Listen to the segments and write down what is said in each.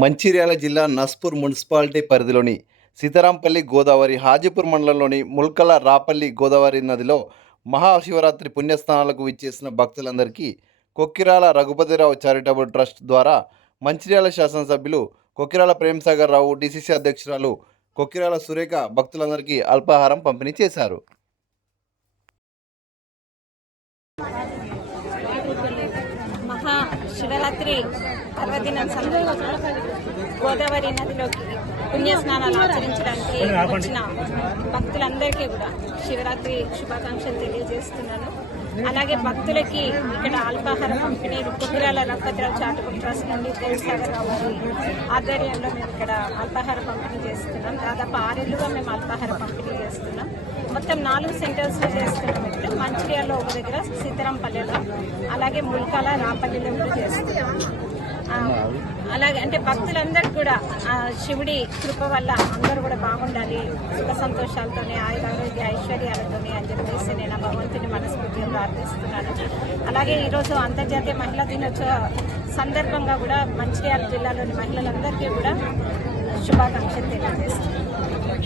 మంచిర్యాల జిల్లా నస్పూర్ మున్సిపాలిటీ పరిధిలోని సీతారాంపల్లి గోదావరి హాజీపూర్ మండలంలోని ముల్కల రాపల్లి గోదావరి నదిలో మహాశివరాత్రి పుణ్యస్నానాలకు విచ్చేసిన భక్తులందరికీ కొక్కిరాల రఘుపతిరావు చారిటబుల్ ట్రస్ట్ ద్వారా మంచిర్యాల శాసనసభ్యులు కొక్కిరాల ప్రేమసాగర్ రావు డిసిసి అధ్యక్షురాలు కొక్కిరాల సురేఖ భక్తులందరికీ అల్పాహారం పంపిణీ చేశారు. మహా శివరాత్రి పర్వదినం సందర్భంగా గోదావరి నదిలోకి పుణ్యస్నానాలు ఆచరించడానికి వచ్చిన భక్తులందరికీ కూడా శివరాత్రి శుభాకాంక్షలు తెలియజేస్తున్నాను. అలాగే భక్తులకి ఇక్కడ అల్పాహార పంపిణీ కుకిరాల రఘుపతిరావు చాటుకుల ట్రస్ట్ నుండి దేవసాగర్ రావు ఆధ్వర్యంలో మేము ఇక్కడ అల్పాహార పంపిణీ చేస్తున్నాం. దాదాపు ఆరేళ్ళుగా మేము అల్పాహార పంపిణీ చేస్తున్నాం. మొత్తం నాలుగు సెంటర్స్లో చేస్తున్నాం ఇక్కడ. మంచిర్యాలలో ఒక దగ్గర సీతారాంపల్లెలో అలాగే ముల్కాల రాపల్లిలో కూడా చేస్తున్నాం. అలాగే అంటే భక్తులందరూ కూడా శివుడి కృప వల్ల అందరూ కూడా బాగుండాలి సుఖ సంతోషాలతోనే ఆయురారోగ్య ఐశ్వర్యాలతోనే అని చెప్పేసి నేను ఆ భగవంతుని మనస్ఫూర్తిగా ప్రార్థిస్తున్నాను. అలాగే ఈరోజు అంతర్జాతీయ మహిళా దినోత్సవ సందర్భంగా కూడా మంచిర్యాల జిల్లాలోని మహిళలందరికీ కూడా శుభాకాంక్షలు తెలియజేస్తున్నాను.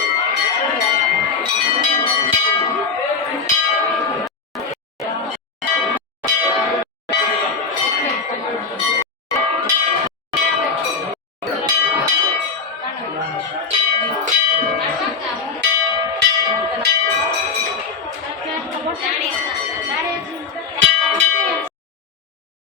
Thank you.